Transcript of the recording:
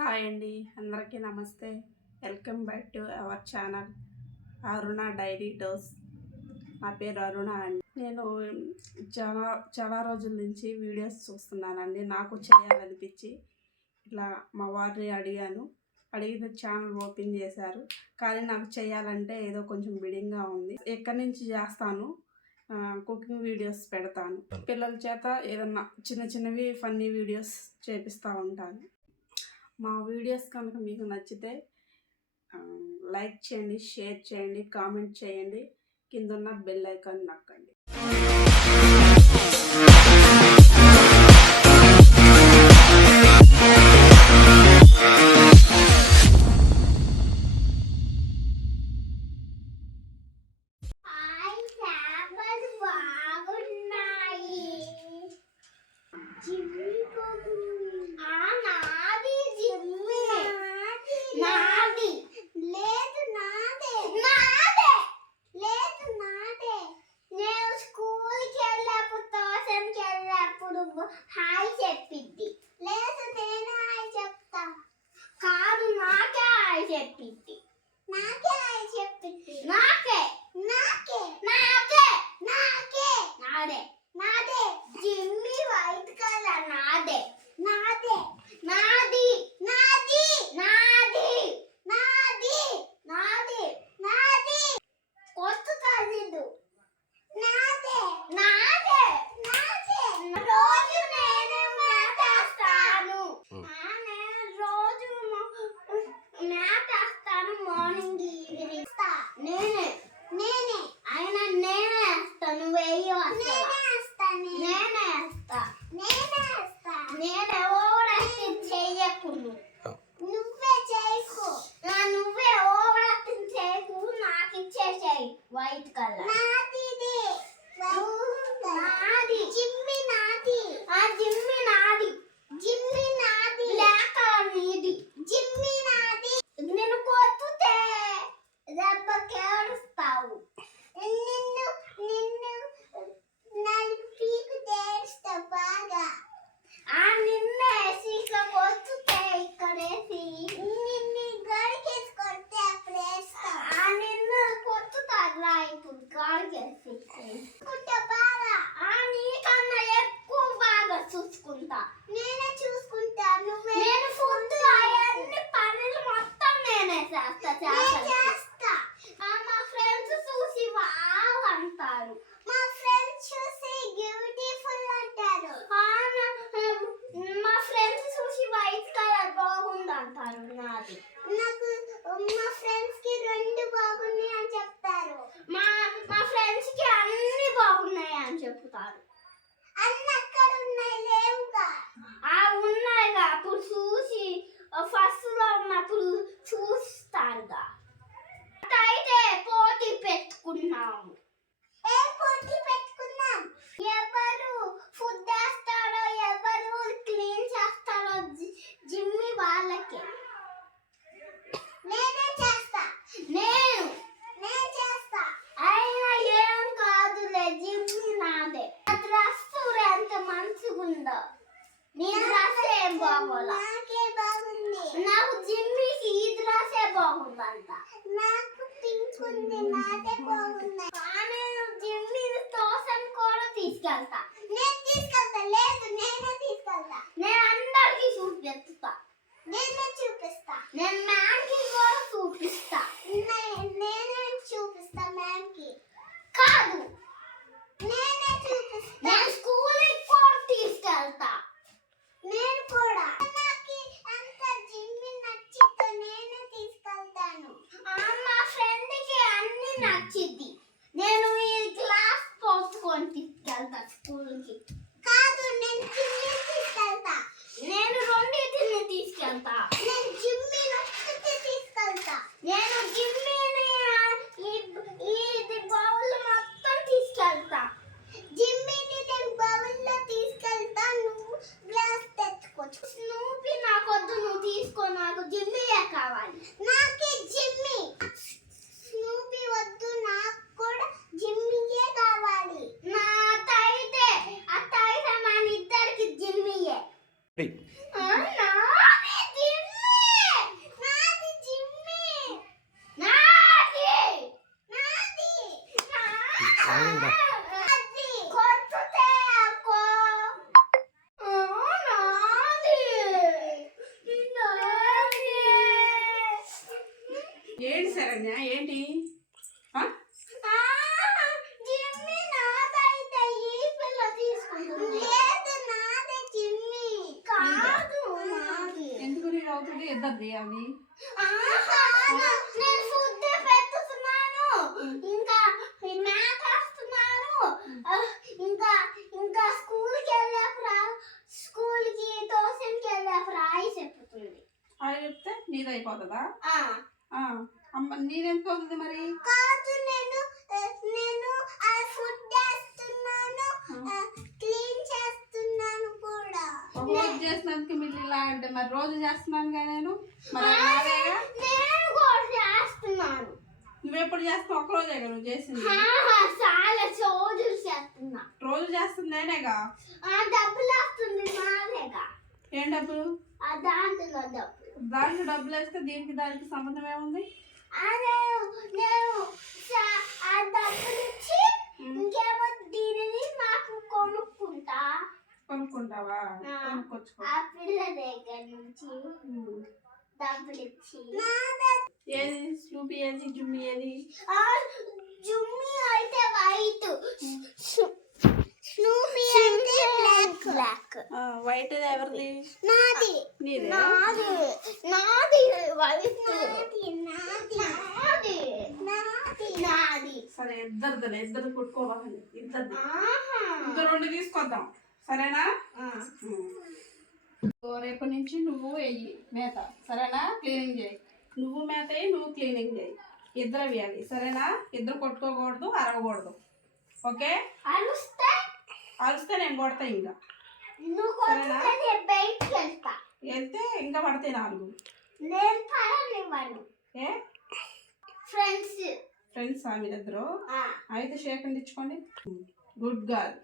Hi అండి, అందరికీ నమస్తే. Welcome back to our channel Aruna diary డోస్. నా పేరు అరుణ అండి. నేను చాలా రోజుల నుంచి వీడియోస్ చూస్తున్నానండి. నాకు చేయాలనిపించి ఇట్లా మా వారిని అడిగిన ఛానల్ ఓపెన్ చేశారు. కానీ నాకు చేయాలంటే ఏదో కొంచెం బిడింగ్గా ఉంది. ఎక్కడి నుంచి చేస్తాను, కుకింగ్ వీడియోస్ పెడతాను. పిల్లల చేత ఏదన్నా చిన్నవి ఫన్నీ వీడియోస్ చేపిస్తూ ఉంటాను. మా వీడియోస్ కనుక మీకు నచ్చితే లైక్ చేయండి, షేర్ చేయండి, కామెంట్ చేయండి, కింద ఉన్న బెల్ ఐకాన్ నొక్కండి. హాయ్ చెప్పిద్ది, లేదు నేనే హాయ్ చెప్తా. కాదు నాకే హాయ్ చెప్పిద్ది, నాకే హాయ్ చెప్పిద్ది, నాకే నాకే నాకే నాకే నాదే నాదే జిమ్మి వైట్ కలర్ నాదే నాదే నాది నాది నాది నాది నాది నాది కొత్త కాదు నాదే నాదే నాదే రోజు నేను మేతేస్తాను. రోజు మేతేస్తాను, మార్నింగ్ ఈవినింగ్ నేనే నేనే అయినా నేనే వేస్తాను. వెయ్యి నేనే వేస్తా నేనే ఓవరాక్టింగ్ చెయ్యకు, నువ్వే చేయకు, నువ్వే ఓవరాక్టింగ్ చేయకు, నాకు ఇచ్చేసేయి వైట్ కలర్. నాది జిమ్మి నాది, జిమ్మి నాది, జిమ్మి నాది, బ్లాక్ కలర్ నీది, జిమ్మి నాది. నేను కొట్టుతే దెబ్బకేడుస్తావు, నిన్ను నిన్ను నన్ను పీకు తేస్తా బాగా. నిన్నే సీక కొట్టుతే ఇక్కడేసి నిన్ను గడికేసి కొడితే అప్పుడేస్తా. నిన్ను కొట్టుతారా ఇప్పుడు గడికేసి బాగా. నీకన్నా ఎక్కువ బాగా చూసుకుంటా, నేనే చూసుకుంటా. నేను ఫుడ్ అవన్నీ పనులు మొత్తం నేనే చేస్తా. మా ఫ్రెండ్స్ చూసి వావ్ అంటారు, మా ఫ్రెండ్స్ చూసి బ్యూటిఫుల్ అంటారు, మా ఫ్రెండ్స్ చూసి వైట్ కలర్ బాగుంది అంటారు. నాది నాకు మా ఫ్రెండ్స్ కి రెండు బాగున్నాయి అని చెప్తారు, మా ఫ్రెండ్స్ కి అన్ని బాగున్నాయి అని చెప్తారు. అన్ని అక్కడ ఉన్నాయి, లేవుగా. ఉన్నాయిగా, అప్పుడు చూసి ఫస్ట్ లో ఉన్నప్పుడు చూస్తారుగా. అయితే పోటీ పెట్టుకున్నాము. పోటీ పెట్టుకున్నాం, ఎవరు ఫుడ్ వేస్తారో ఎవరు క్లీన్ చేస్తారో జిమ్మి వాళ్ళకే. నేనే చేస్తా, నేను చేస్తా. అయినా ఏం కాదులే, జిమ్మి నాదే. డ్రెస్ ఎంత మంచిగుందో, నీ డ్రెస్ ఏం బాగోలా, నాకే బాగుంది. నాకు జిమ్మికి ఈ డ్రెస్సే బాగుందంట, నాకు పింక్ ఉంది, నాదే బాగుంది. నేను జిమ్మి తోసం కూడా తీసుకెళ్తా, నేను తీసుకెళ్తా. లేదు నేనే తీసుకెళ్తా, నేను అందరికి చూపిస్తా, నేనే చూపిస్తా. నేను మ్యామ్కి కూడా చూపిస్తా, నేనే చూపిస్తా. మ్యామ్కి కాదు, నేనే చూపిస్తా. నేను స్కూల్కి కూడా తీసుకెళ్తా, నేను కూడా. నాకు అంత జిమ్మి నచ్చితే నేనే తీసుకెళ్తాను. మా ఫ్రెండ్కి అన్ని నచ్చిద్ది, నేను ఈ గ్లాస్ పోసుకొని తీసుకెళ్తా స్కూల్కి. కాదు, నేను జిమ్మి తీసుకెళ్తా, నేను రెండింటిని తీసుకెళ్తా. నేను జిమ్మి నచ్చితే తీసుకెళ్తా, నేను జిమ్మిని ఇది బౌల్ మొత్తం తీసుకెళ్తా. జిమ్మిని నేను బౌల్లో తీసుకెళ్తా, నువ్వు గ్లాస్ తెచ్చుకోవచ్చు. స్నూపీ నాకొద్దు, నువ్వు తీసుకో, నాకు జిమ్మియే కావాలి. నాకే జిమ్మి, స్నూపీ వద్దు, నాకు కూడా జిమ్మియే కావాలి. నాకైతే మన ఇద్దరికి జిమ్మియే. నాది జిమ్మి. ఏంటి శరణ్య ఏంటి ఆ? జిమ్మి నాదైతే ఈ పిల్ల తీసుకుంటుంది. లేదు నాదే జిమ్మి. కాదు నాది. ఎందుకు నీకు అవుతుంది ఇద్దరిది అవి నేను ఫుడ్ పెట్టుతున్నాను. ఇంకా మ్యాథ్ వేస్తున్నాను. ఇంకా ఇంకా స్కూల్కి ట్యూషన్కి వెళ్ళాక రాయి చెప్పుతుంది. అవి చెప్తే నీది అయిపోతుందా ఆ. అమ్మ నీదెందుకు అవుతుంది మరి కాదు నేను నేను ఫుడ్ వేస్తున్నాను, క్లీన్ చేస్తున్నాను కూడా. ఒక రోజు చేసినందుకు మీరు ఇలా అంటే మరి రోజు చేస్తున్నాను కదా నేను మరి అది నాదేగా నేను కూడా చేస్తున్నాను. నువ్వెప్పుడు చేస్తావు ఒక రోజే నువ్వు చేసింది చాలా రోజులు చేస్తున్నా. రోజు చేస్తుంది నేనేగా డబ్బులు వస్తుంది నాదేగా. ఏం డబ్బులు దాంట్లో డబ్బులు. దాంట్లో డబ్బులు వేస్తే దీనికి దానికి సంబంధం ఏముంది అదే నేను ఆ డబ్బులు ఇచ్చి ఇంకేమో దీనిని నాకు కొనుక్కుంటావా కొనుక్కొచ్చుకో ఆ పిల్ల దగ్గర నుంచి డబ్బులు ఇచ్చి. ఏది స్లూపీ ఏది జుమ్మి ఏది జుమ్మి అయితే వైట్, స్నూపీ అయితే బ్లాక్. వైట్ ఎవరిది నాది నీదే నాది నాది వైట్ నాది నాది నాది నాది. సరే ఇద్దరిది ఇద్దరు కొట్టుకోవాలి ఇద్దరిది ఆహా. ఇంకా రెండు తీసుకొద్దాం సరేనా రేపటి నుంచి నువ్వు వెయ్యి మేత సరేనా క్లీనింగ్ చేయి నువ్వు మేత వేయి నువ్వు క్లీనింగ్ చేయి ఇద్దరు వేయాలి సరేనా ఇద్దరు కొట్టుకోకూడదు అరగకూడదు ఓకే అరుస్తే నేను కొడతా ఇంకా నువ్వు కొట్టుకుంటే నేను బయటికి వెళ్తా. వెళ్తే ఇంకా పడతాయి 4 నేను పడనివ్వను. ఏ ఫ్రెండ్స్ ఫ్రెండ్స్ మీరిద్దరు అయితే షేక్ అండ్ ఇచ్చుకోండి గుడ్ గర్ల్